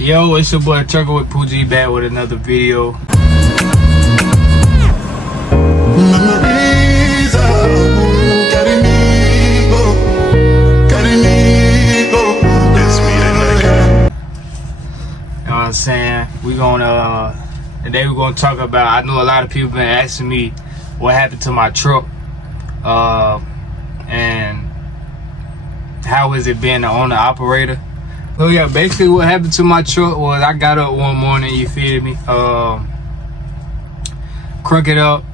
Yo, it's your boy Trucker with Pooji back with another video. You know what I'm saying? Today we're gonna talk about, I know a lot of people been asking me what happened to my truck, and how is it being the owner operator. So yeah, basically what happened to my truck was I got up one morning, you feel me, crank it up,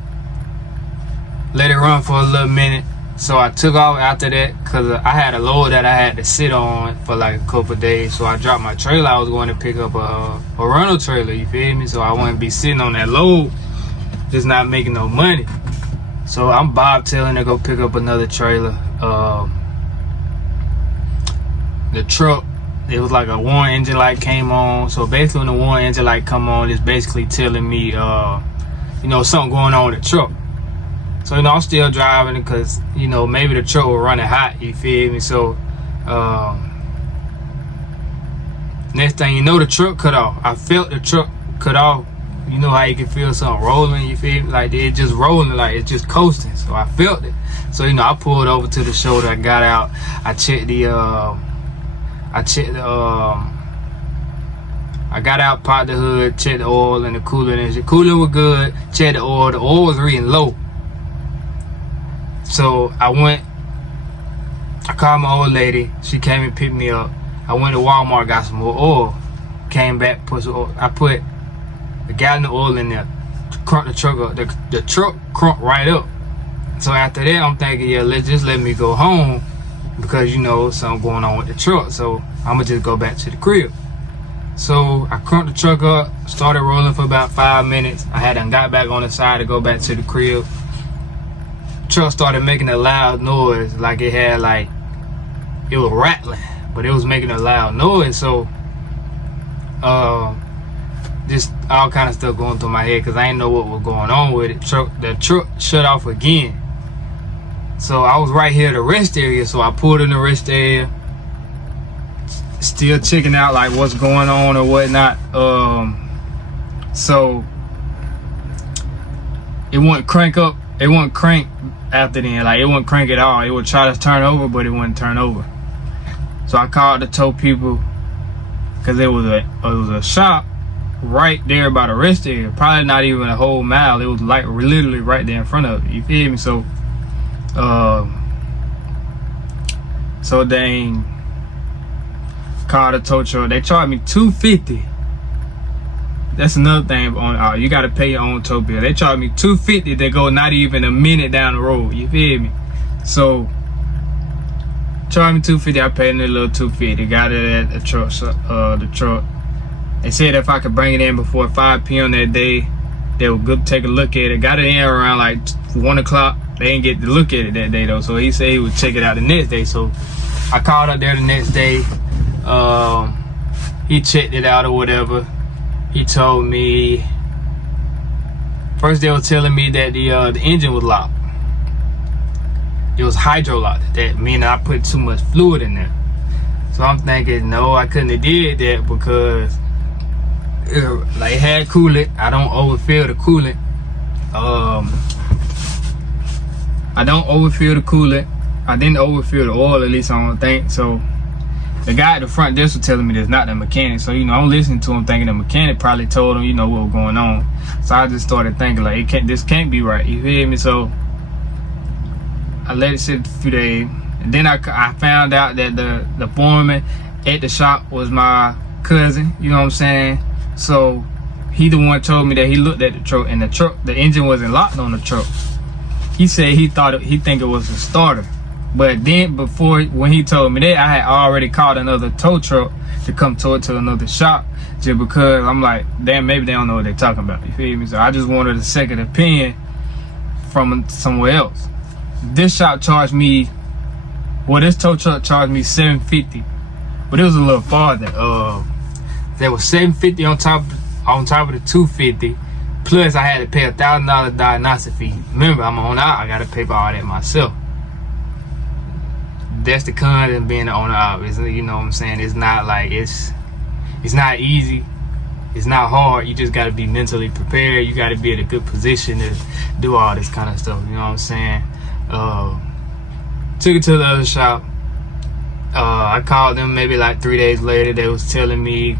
let it run for a little minute. So I took off after that because I had a load that I had to sit on for like a couple of days. So I dropped my trailer. I was going to pick up a rental trailer, you feel me? So I wouldn't be sitting on that load, just not making no money. So I'm bobtailing to go pick up another trailer. The truck, it was like a warning engine light came on. So basically when the warning engine light come on, it's basically telling me, something going on with the truck. So, I'm still driving because, maybe the truck was running hot, you feel me? So, next thing you know, the truck cut off. I felt the truck cut off. You know how you can feel something rolling, you feel me? Like it just rolling, like it's just coasting. So I felt it. So, I pulled over to the shoulder, I got out, I got out, popped the hood, checked the oil and the coolant. And the coolant was good, checked the oil was reading low. So I called my old lady, she came and picked me up. I went to Walmart, got some more oil, came back, put some oil. I put a gallon of oil in there, crunked the truck up. The truck crunked right up. So after that, I'm thinking, yeah, let me go home because, something going on with the truck. So I'm gonna just go back to the crib. So I crunked the truck up, started rolling for about 5 minutes. I hadn't got back on the side to go back to the crib. Truck started making a loud noise, like it was rattling, but it was making a loud noise. So just all kind of stuff going through my head because I didn't know what was going on with it. The truck shut off again. So I was right here at the rest area, so I pulled in the rest area, still checking out like what's going on or whatnot. So it wouldn't crank up. It wouldn't crank after then, like it wouldn't crank at all. It would try to turn over, but it wouldn't turn over. So I called the tow people because it was a shop right there by the rest area, probably not even a whole mile. It was like literally right there in front of it, you feel me? So they called the tow truck. They charged me $250. That's another thing on you gotta pay your own tow bill. They charged me $250 to go not even a minute down the road, you feel me? So charged me $250, I paid them a little $250, got it at the truck. They said if I could bring it in before 5 p.m. that day, they would go take a look at it. Got it in around like 1 o'clock. They didn't get to look at it that day though, so he said he would check it out the next day. So I called up there the next day. He checked it out or whatever. He told me, first they were telling me that the engine was locked. It was hydro locked. That meaning I put too much fluid in there. So I'm thinking, no, I couldn't have did that because it had coolant. I don't overfill the coolant. I don't overfill the coolant. I didn't overfill the oil, at least I don't think. So the guy at the front desk was telling me that's not the mechanic. So, I'm listening to him thinking the mechanic probably told him, what was going on. So I just started thinking like, this can't be right, you feel me? So I let it sit a few days. And then I found out that the foreman at the shop was my cousin, you know what I'm saying? So he the one told me that he looked at the truck and the engine wasn't locked on the truck. He said he think it was a starter. But then when he told me that, I had already called another tow truck to come tow it to another shop, just because I'm like, damn, maybe they don't know what they're talking about, you feel me? So I just wanted a second opinion from somewhere else. This shop charged me, this tow truck charged me $750, but it was a little farther. There was $750 on top of the $250, plus I had to pay $1,000 diagnostic fee. Remember, I'm on out, I gotta pay for all that myself. That's the con of being the owner of it. You know what I'm saying? It's not like it's It's not easy. It's not hard. You just got to be mentally prepared. You got to be in a good position to do all this kind of stuff. You know what I'm saying? Took it to the other shop. I called them maybe like 3 days later. They was telling me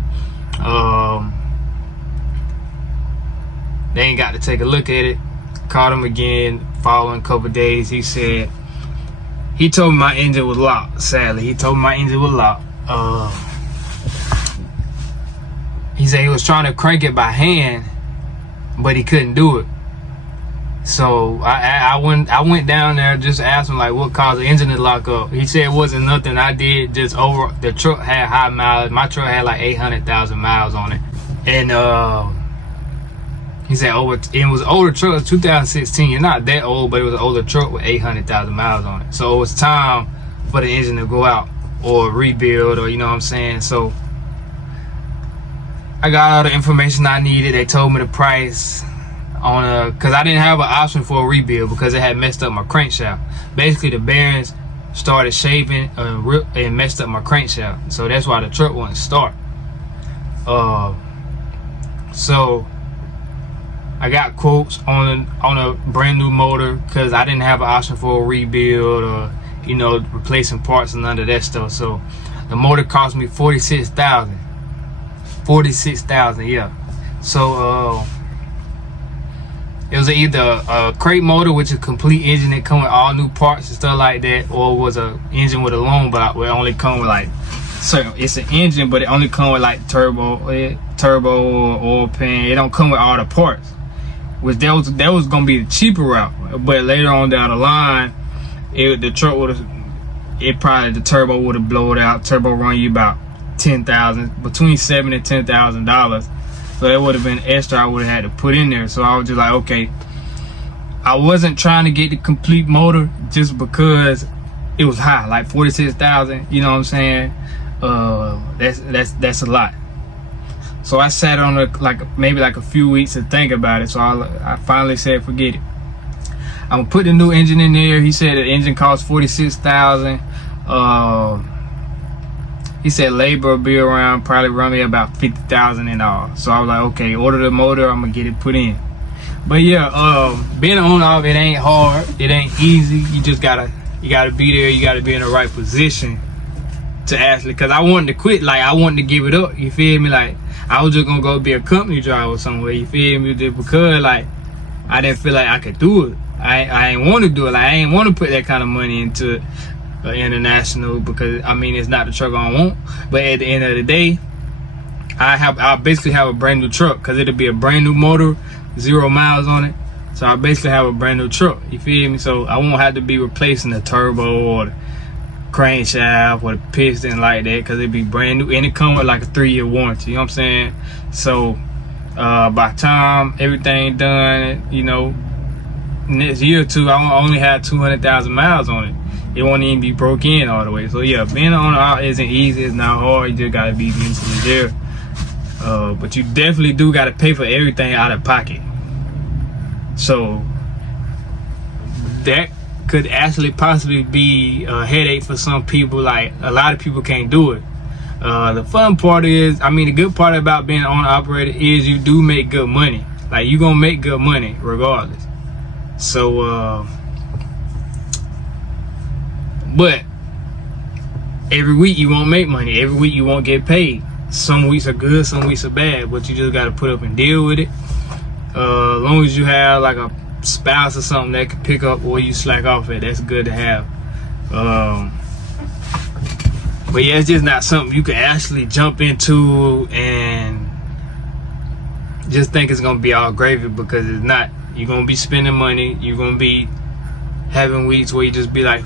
they ain't got to take a look at it. Called him again following a couple days. He said, he told me my engine was locked. Sadly, he told me my engine was locked. He said he was trying to crank it by hand, but he couldn't do it. So I went down there, just asked him like what caused the engine to lock up. He said it wasn't nothing I did, just over the truck had high mileage. My truck had like 800,000 miles on it, and he said it was an older truck. It was 2016. It's not that old, but it was an older truck with 800,000 miles on it. So it was time for the engine to go out or rebuild, or you know what I'm saying. So I got all the information I needed. They told me the price on because I didn't have an option for a rebuild because it had messed up my crankshaft. Basically, the bearings started shaving and messed up my crankshaft. So that's why the truck wouldn't start. So I got quotes on a brand new motor because I didn't have an option for a rebuild or, you know, replacing parts and none of that stuff. So the motor cost me $46,000. $46,000, yeah. So it was either a crate motor, which is a complete engine that come with all new parts and stuff like that, or it was an engine with a loan block where it only come with like certain. It's an engine, but it only come with like turbo or oil pan. It don't come with all the parts. Which that was gonna be the cheaper route, but later on down the line, the truck would have, the turbo would have blowed out. Turbo run you about $10,000, between $7,000 and $10,000. So that would have been extra I would have had to put in there. So I was just like, okay, I wasn't trying to get the complete motor just because it was high, like 46,000. You know what I'm saying? That's a lot. So I sat on it maybe a few weeks to think about it. So I finally said, forget it. I'm gonna put the new engine in there. He said the engine costs $46,000. He said labor will be around, probably run me about $50,000 in all. So I was like, okay, order the motor, I'm gonna get it put in. But yeah, being an owner of it ain't hard, it ain't easy. You just gotta be there, you gotta be in the right position to actually, cause I wanted to quit, like I wanted to give it up, you feel me? Like I was just gonna go be a company driver somewhere, you feel me? Just because like I didn't feel like I could do it. I ain't want to do it. Like I ain't want to put that kind of money into international, because I mean it's not the truck I want. But at the end of the day, I basically have a brand new truck, because it'll be a brand new motor, 0 miles on it. So I basically have a brand new truck, you feel me? So I won't have to be replacing the turbo or the crankshaft or the piston like that, because it'd be brand new, and it come with like a 3-year warranty, you know what I'm saying? So by the time everything done, you know, next year or two, I only had 200,000 miles on it. It won't even be broke in all the way. So yeah, being on out isn't easy. It's not hard. You just gotta be mentally there. But you definitely do gotta pay for everything out of pocket. So that could actually possibly be a headache for some people. Like a lot of people can't do it. The fun part is, I mean, the good part about being an owner operator is you do make good money. Like you gonna make good money regardless. So but every week you won't make money. Every week you won't get paid. Some weeks are good, some weeks are bad, but you just got to put up and deal with it. As long as you have like a spouse or something that can pick up where you slack off at, that's good to have. But yeah, it's just not something you can actually jump into and just think it's gonna be all gravy, because it's not. You're gonna be spending money. You're gonna be having weeks where you just be like,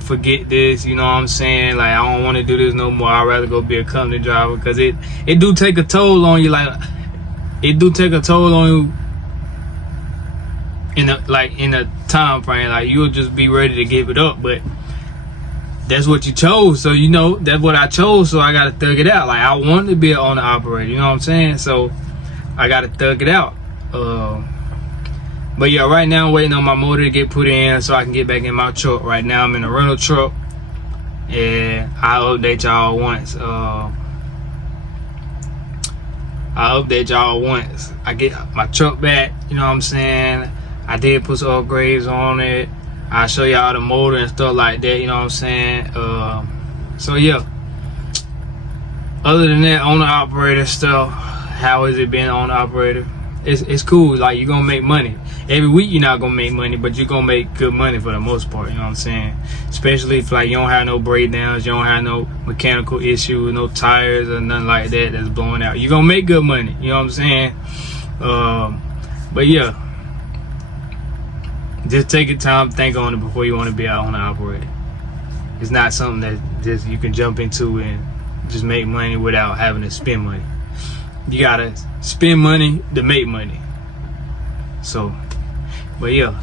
forget this, you know what I'm saying? Like, I don't want to do this no more. I'd rather go be a company driver, because it do take a toll on you. Like, it do take a toll on you in a time frame. Like, you'll just be ready to give it up, but that's what you chose. So, you know, that's what I chose. So I got to thug it out. Like, I wanted to be an owner operator, you know what I'm saying? So I got to thug it out. But yeah, right now I'm waiting on my motor to get put in so I can get back in my truck. Right now I'm in a rental truck, and I'll update y'all once I'll update y'all once I get my truck back. You know what I'm saying? I did put some upgrades on it. I'll show y'all the motor and stuff like that. You know what I'm saying? So yeah. Other than that, owner operator stuff, how has it been on operator? It's cool. Like, you're gonna make money every week. You're not gonna make money, but you're gonna make good money for the most part. You know what I'm saying? Especially if like you don't have no breakdowns, you don't have no mechanical issues, no tires or nothing like that that's blowing out. You're gonna make good money. You know what I'm saying? But yeah, just take your time, think on it before you want to be out on the operator. It's not something that just you can jump into and just make money without having to spend money. You gotta spend money to make money. So, but yeah.